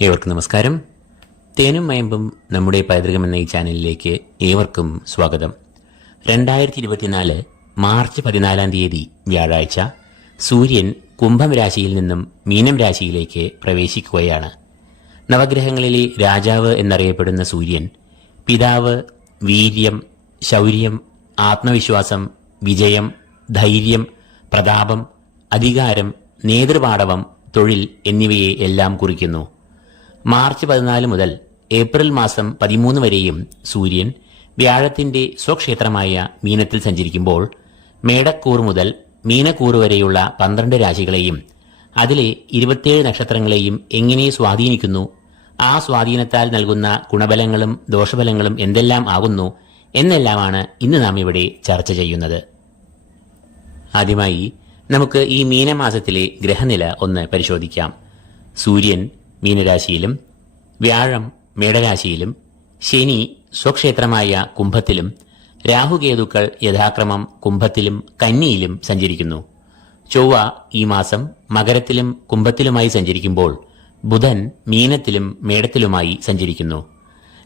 ഏവർക്കും നമസ്കാരം. തേനും മയമ്പും നമ്മുടെ പൈതൃകം എന്ന ഈ ചാനലിലേക്ക് ഏവർക്കും സ്വാഗതം. രണ്ടായിരത്തി ഇരുപത്തിനാല് മാർച്ച് പതിനാലാം തീയതി വ്യാഴാഴ്ച സൂര്യൻ കുംഭം രാശിയിൽ നിന്നും മീനം രാശിയിലേക്ക് പ്രവേശിക്കുകയാണ്. നവഗ്രഹങ്ങളിലെ രാജാവ് എന്നറിയപ്പെടുന്ന സൂര്യൻ പിതാവ് വീര്യം ശൗര്യം ആത്മവിശ്വാസം വിജയം ധൈര്യം പ്രതാപം അധികാരം നേതൃപാടവം തൊഴിൽ എന്നിവയെ എല്ലാം കുറിക്കുന്നു. മാർച്ച് പതിനാല് മുതൽ ഏപ്രിൽ മാസം പതിമൂന്ന് വരെയും സൂര്യൻ വ്യാഴത്തിന്റെ സ്വക്ഷേത്രമായ മീനത്തിൽ സഞ്ചരിക്കുമ്പോൾ മേടക്കൂർ മുതൽ മീനക്കൂർ വരെയുള്ള പന്ത്രണ്ട് രാശികളെയും അതിലെ ഇരുപത്തിയേഴ് നക്ഷത്രങ്ങളെയും എങ്ങനെ സ്വാധീനിക്കുന്നു ആ സ്വാധീനത്താൽ നൽകുന്ന ഗുണബലങ്ങളും ദോഷബലങ്ങളും എന്തെല്ലാം ആകുന്നു എന്നെല്ലാമാണ് ഇന്ന് നാം ഇവിടെ ചർച്ച ചെയ്യുന്നത്. ആദ്യമായി നമുക്ക് ഈ മീനമാസത്തിലെ ഗ്രഹനില ഒന്ന് പരിശോധിക്കാം. സൂര്യൻ മീനരാശിയിലും വ്യാഴം മേടരാശിയിലും ശനി സ്വക്ഷേത്രമായ കുംഭത്തിലും രാഹുകേതുക്കൾ യഥാക്രമം കുംഭത്തിലും കന്നിയിലും സഞ്ചരിക്കുന്നു. ചൊവ്വ ഈ മാസം മകരത്തിലും കുംഭത്തിലുമായി സഞ്ചരിക്കുമ്പോൾ ബുധൻ മീനത്തിലും മേടത്തിലുമായി സഞ്ചരിക്കുന്നു.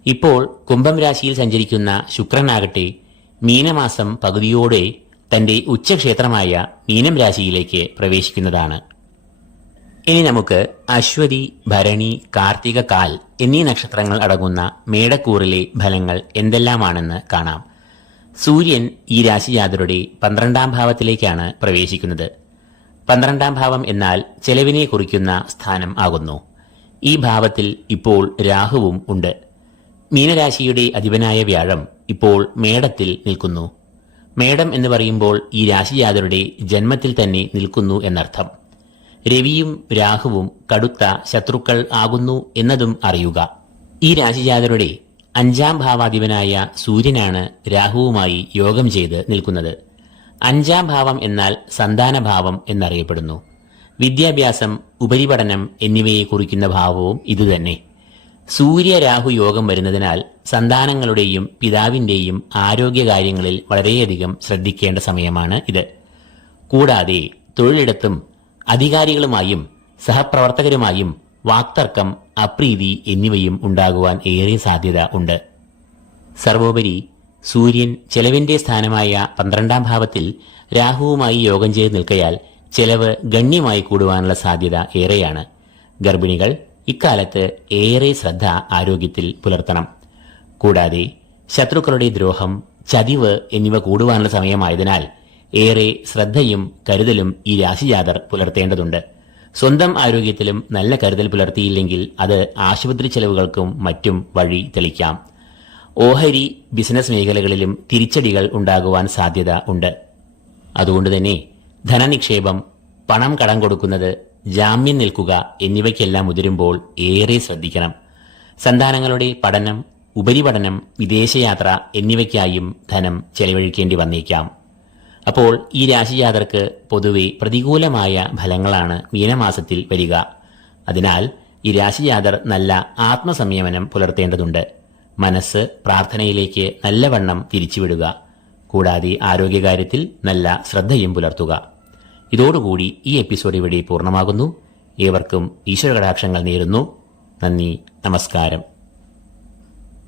ഇപ്പോൾ കുംഭം രാശിയിൽ സഞ്ചരിക്കുന്ന ശുക്രനാകട്ടെ മീനമാസം പകുതിയോടെ തന്റെ ഉച്ചക്ഷേത്രമായ മീനം രാശിയിലേക്ക് പ്രവേശിക്കുന്നതാണ്. ഇനി നമുക്ക് അശ്വതി ഭരണി കാർത്തിക കാൽ എന്നീ നക്ഷത്രങ്ങൾ അടങ്ങുന്ന മേടക്കൂറിലെ ഫലങ്ങൾ എന്തെല്ലാമാണെന്ന് കാണാം. സൂര്യൻ ഈ രാശിജാതരുടെ പന്ത്രണ്ടാം ഭാവത്തിലേക്കാണ് പ്രവേശിക്കുന്നത്. പന്ത്രണ്ടാം ഭാവം എന്നാൽ ചെലവിനെ കുറിക്കുന്ന സ്ഥാനം ആകുന്നു. ഈ ഭാവത്തിൽ ഇപ്പോൾ രാഹുവും ഉണ്ട്. മീനരാശിയുടെ അധിപനായ വ്യാഴം ഇപ്പോൾ മേടത്തിൽ നിൽക്കുന്നു. മേടം എന്ന് പറയുമ്പോൾ ഈ രാശിജാതരുടെ ജന്മത്തിൽ തന്നെ നിൽക്കുന്നു എന്നർത്ഥം. രവിയും രാഹുവും കടുത്ത ശത്രുക്കൾ ആകുന്നു എന്നതും അറിയുക. ഈ രാശിജാതരുടെ അഞ്ചാം ഭാവാധിപനായ സൂര്യനാണ് രാഹുവുമായി യോഗം ചെയ്ത് നിൽക്കുന്നത്. അഞ്ചാം ഭാവം എന്നാൽ സന്താനഭാവം എന്നറിയപ്പെടുന്നു. വിദ്യാഭ്യാസം ഉപരിപഠനം എന്നിവയെ കുറിക്കുന്ന ഭാവവും ഇതുതന്നെ സൂര്യ രാഹു യോഗം വരുന്നതിനാൽ സന്താനങ്ങളുടെയും പിതാവിന്റെയും ആരോഗ്യകാര്യങ്ങളിൽ വളരെയധികം ശ്രദ്ധിക്കേണ്ട സമയമാണ് ഇത്. കൂടാതെ തൊഴിലിടത്തും അധികാരികളുമായും സഹപ്രവർത്തകരുമായും വാക്തർക്കം അപ്രീതി എന്നിവയും ഉണ്ടാകുവാൻ ഏറെ സാധ്യത ഉണ്ട്. സർവോപരി സൂര്യൻ ചെലവിന്റെ സ്ഥാനമായ പന്ത്രണ്ടാം ഭാവത്തിൽ രാഹുവുമായി യോഗം ചെയ്ത് നിൽക്കയാൽ ചെലവ് ഗണ്യമായി കൂടുവാനുള്ള സാധ്യത ഏറെയാണ്. ഗർഭിണികൾ ഇക്കാലത്ത് ഏറെ ശ്രദ്ധ ആരോഗ്യത്തിൽ പുലർത്തണം. കൂടാതെ ശത്രുക്കളുടെ ദ്രോഹം ചതിവ് എന്നിവ കൂടുവാനുള്ള സമയമായതിനാൽ ഏറെ ശ്രദ്ധയും കരുതലും ഈ രാശിജാതർ പുലർത്തേണ്ടതുണ്ട്. സ്വന്തം ആരോഗ്യത്തിലും നല്ല കരുതൽ പുലർത്തിയില്ലെങ്കിൽ അത് ആശുപത്രി ചെലവുകൾക്കും മറ്റും വഴി തെളിക്കാം. ഓഹരി ബിസിനസ് മേഖലകളിലും തിരിച്ചടികൾ ഉണ്ടാകുവാൻ സാധ്യത ഉണ്ട്. അതുകൊണ്ട് തന്നെ ധനനിക്ഷേപം പണം കടം കൊടുക്കുന്നത് ജാമ്യം നിൽക്കുക എന്നിവയ്ക്കെല്ലാം മുതിരുമ്പോൾ ഏറെ ശ്രദ്ധിക്കണം. സന്താനങ്ങളുടെ പഠനം ഉപരിപഠനം വിദേശയാത്ര എന്നിവയ്ക്കായും ധനം ചെലവഴിക്കേണ്ടി വന്നേക്കാം. അപ്പോൾ ഈ രാശിജാതർക്ക് പൊതുവെ പ്രതികൂലമായ ഫലങ്ങളാണ് മീനമാസത്തിൽ വരിക. അതിനാൽ ഈ രാശിജാതർ നല്ല ആത്മസംയമനം പുലർത്തേണ്ടതുണ്ട്. മനസ്സ് പ്രാർത്ഥനയിലേക്ക് നല്ലവണ്ണം തിരിച്ചുവിടുക. കൂടാതെ ആരോഗ്യകാര്യത്തിൽ നല്ല ശ്രദ്ധയും പുലർത്തുക. ഇതോടുകൂടി ഈ എപ്പിസോഡ് ഇവിടെ പൂർണമാകുന്നു. ഏവർക്കും ഈശ്വര കടാക്ഷങ്ങൾ നേരുന്നു. നന്ദി നമസ്കാരം.